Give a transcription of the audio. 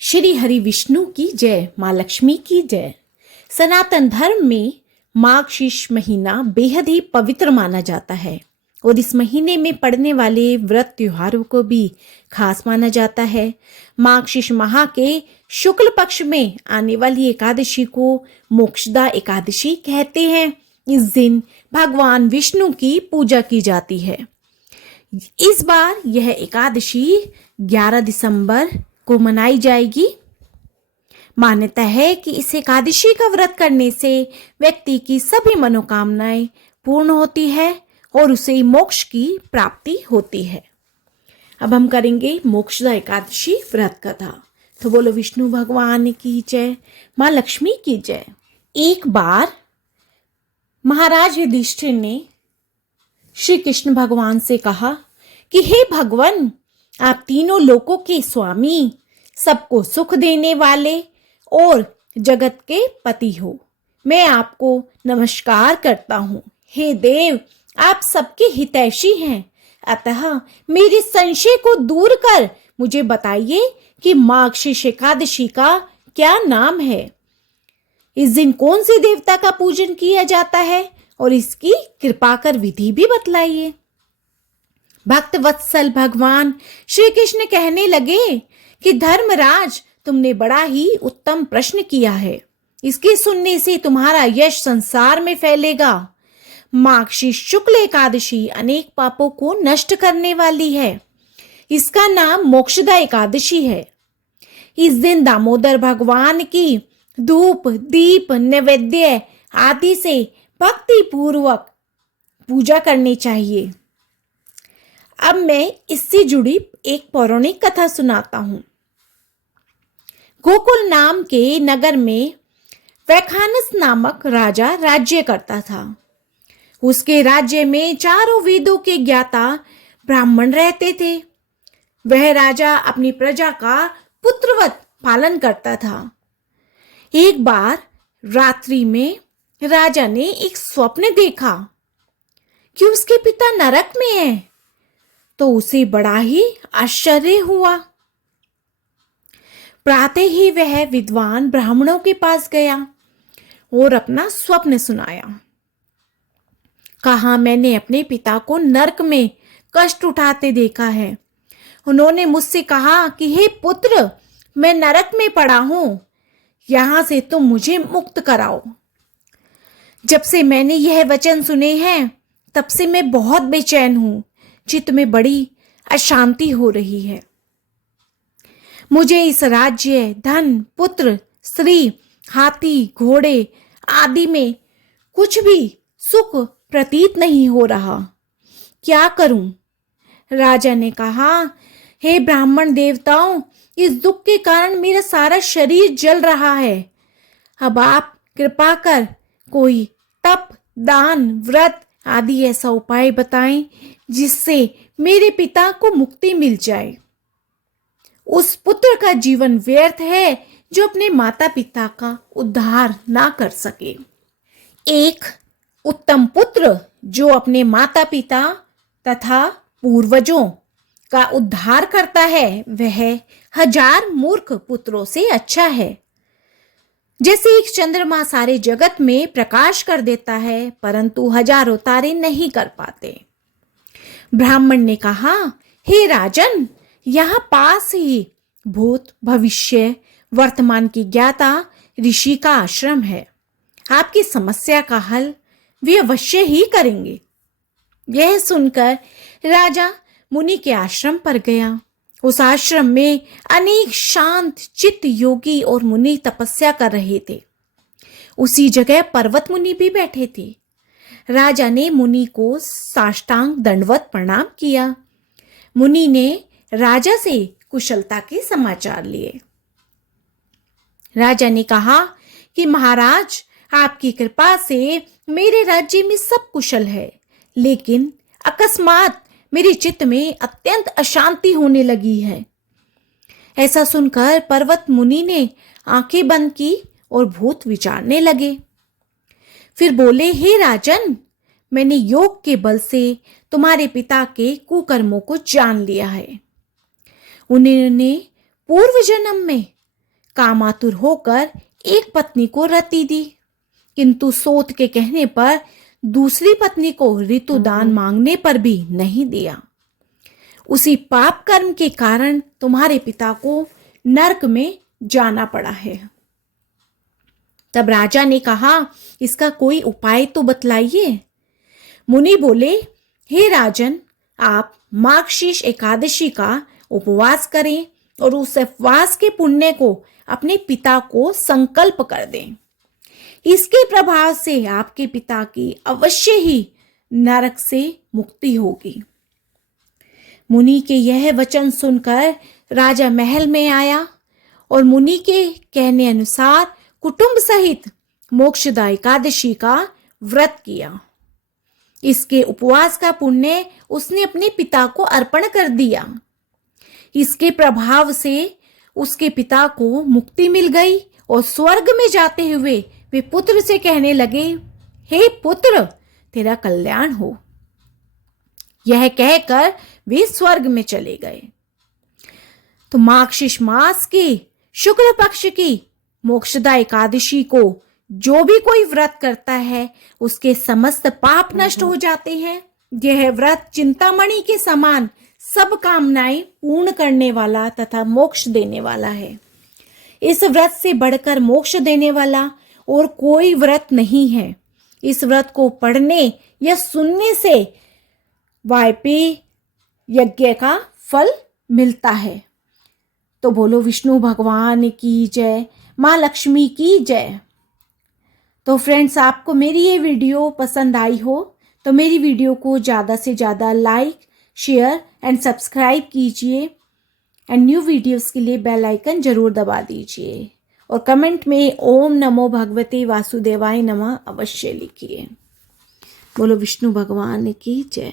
श्री हरि विष्णु की जय, माँ लक्ष्मी की जय। सनातन धर्म में मार्गशीर्ष महीना बेहद ही पवित्र माना जाता है और इस महीने में पड़ने वाले व्रत त्योहारों को भी खास माना जाता है। मार्गशीर्ष माह के शुक्ल पक्ष में आने वाली एकादशी को मोक्षदा एकादशी कहते हैं। इस दिन भगवान विष्णु की पूजा की जाती है। इस बार यह एकादशी 11 दिसंबर को मनाई जाएगी। मान्यता है कि इस एकादशी का व्रत करने से व्यक्ति की सभी मनोकामनाएं पूर्ण होती है और उसे मोक्ष की प्राप्ति होती है। अब हम करेंगे मोक्षदा एकादशी व्रत कथा। तो बोलो विष्णु भगवान की जय, माँ लक्ष्मी की जय। एक बार महाराज युधिष्ठिर ने श्री कृष्ण भगवान से कहा कि हे भगवान, आप तीनों लोकों के स्वामी, सबको सुख देने वाले और जगत के पति हो। मैं आपको नमस्कार करता हूँ। हे देव, आप सबके हितैषी हैं, अतः मेरे संशय को दूर कर मुझे बताइए कि मार्गशीर्ष एकादशी का क्या नाम है। इस दिन कौन से देवता का पूजन किया जाता है और इसकी कृपा कर विधि भी बतलाइए। भक्त वत्सल भगवान श्री कृष्ण कहने लगे कि धर्मराज, तुमने बड़ा ही उत्तम प्रश्न किया है। इसके सुनने से तुम्हारा यश संसार में फैलेगा। मार्गशीर्ष शुक्ल एकादशी अनेक पापों को नष्ट करने वाली है। इसका नाम मोक्षदा एकादशी है। इस दिन दामोदर भगवान की धूप, दीप, नैवेद्य आदि से भक्ति पूर्वक पूजा करनी चाहिए। अब मैं इससे जुड़ी एक पौराणिक कथा सुनाता हूं। गोकुल नाम के नगर में वैखानस नामक राजा राज्य करता था। उसके राज्य में चारों वेदों के ज्ञाता ब्राह्मण रहते थे। वह राजा अपनी प्रजा का पुत्रवत पालन करता था। एक बार रात्रि में राजा ने एक स्वप्न देखा कि उसके पिता नरक में हैं। तो उसे बड़ा ही आश्चर्य हुआ। प्रातः ही वह विद्वान ब्राह्मणों के पास गया और अपना स्वप्न सुनाया। कहा, मैंने अपने पिता को नरक में कष्ट उठाते देखा है। उन्होंने मुझसे कहा कि हे पुत्र, मैं नरक में पड़ा हूं, यहां से तुम मुझे मुक्त कराओ। जब से मैंने यह वचन सुने हैं तब से मैं बहुत बेचैन हूं। चित्त में बड़ी अशांति हो रही है। मुझे इस राज्य, धन, पुत्र, स्त्री, हाथी, घोड़े आदि में कुछ भी सुख प्रतीत नहीं हो रहा। क्या करूं? राजा ने कहा, हे ब्राह्मण देवताओं, इस दुख के कारण मेरा सारा शरीर जल रहा है। अब आप कृपा कर कोई तप, दान, व्रत आदि ऐसा उपाय बताएं जिससे मेरे पिता को मुक्ति मिल जाए। उस पुत्र का जीवन व्यर्थ है जो अपने माता पिता का उद्धार ना कर सके। एक उत्तम पुत्र जो अपने माता पिता तथा पूर्वजों का उद्धार करता है, वह 1000 मूर्ख पुत्रों से अच्छा है। जैसे एक चंद्रमा सारे जगत में प्रकाश कर देता है, परंतु हजारों तारे नहीं कर पाते। ब्राह्मण ने कहा, हे राजन, यहाँ पास ही भूत, भविष्य, वर्तमान की ज्ञाता ऋषि का आश्रम है। आपकी समस्या का हल वे अवश्य ही करेंगे। यह सुनकर राजा मुनि के आश्रम पर गया। उस आश्रम में अनेक शांत चित्त योगी और मुनि तपस्या कर रहे थे। उसी जगह पर्वत मुनि भी बैठे थे। राजा ने मुनि को साष्टांग दंडवत प्रणाम किया। मुनि ने राजा से कुशलता के समाचार लिए। राजा ने कहा कि महाराज, आपकी कृपा से मेरे राज्य में सब कुशल है, लेकिन अकस्मात मेरे चित्त में अत्यंत अशांति होने लगी है। ऐसा सुनकर पर्वत मुनि ने आंखें बंद की और भूत विचारने लगे। फिर बोले, हे राजन, मैंने योग के बल से तुम्हारे पिता के कुकर्मों को जान लिया है। उन्होंने पूर्व जन्म में कामातुर होकर एक पत्नी को रति दी, किंतु सोत के कहने पर दूसरी पत्नी को ऋतुदान मांगने पर भी नहीं दिया। उसी पाप कर्म के कारण तुम्हारे पिता को नरक में जाना पड़ा है। तब राजा ने कहा, इसका कोई उपाय तो बतलाइए। मुनि बोले, हे राजन, आप मार्गशीर्ष एकादशी का उपवास करें और उस उपवास के पुण्य को अपने पिता को संकल्प कर दें। इसके प्रभाव से आपके पिता की अवश्य ही नरक से मुक्ति होगी। मुनि के यह वचन सुनकर राजा महल में आया और मुनि के कहने अनुसार कुटुंब सहित मोक्षदा एकादशी का व्रत किया। इसके उपवास का पुण्य उसने अपने पिता को अर्पण कर दिया। इसके प्रभाव से उसके पिता को मुक्ति मिल गई और स्वर्ग में जाते हुए वे पुत्र से कहने लगे, हे पुत्र, तेरा कल्याण हो। यह कहकर वे स्वर्ग में चले गए। तो मार्गशीर्ष मास के शुक्ल पक्ष की मोक्षदा एकादशी को जो भी कोई व्रत करता है उसके समस्त पाप नष्ट हो जाते हैं। यह व्रत चिंतामणि के समान सब कामनाएं पूर्ण करने वाला तथा मोक्ष देने वाला है। इस व्रत से बढ़कर मोक्ष देने वाला और कोई व्रत नहीं है। इस व्रत को पढ़ने या सुनने से वायपी यज्ञ का फल मिलता है। तो बोलो विष्णु भगवान की जय, माँ लक्ष्मी की जय। तो फ्रेंड्स, आपको मेरी ये वीडियो पसंद आई हो तो मेरी वीडियो को ज़्यादा से ज़्यादा लाइक, शेयर एंड सब्सक्राइब कीजिए एंड न्यू वीडियोस के लिए बेल आइकन जरूर दबा दीजिए और कमेंट में ओम नमो भगवते वासुदेवाय नमः अवश्य लिखिए। बोलो विष्णु भगवान की जय।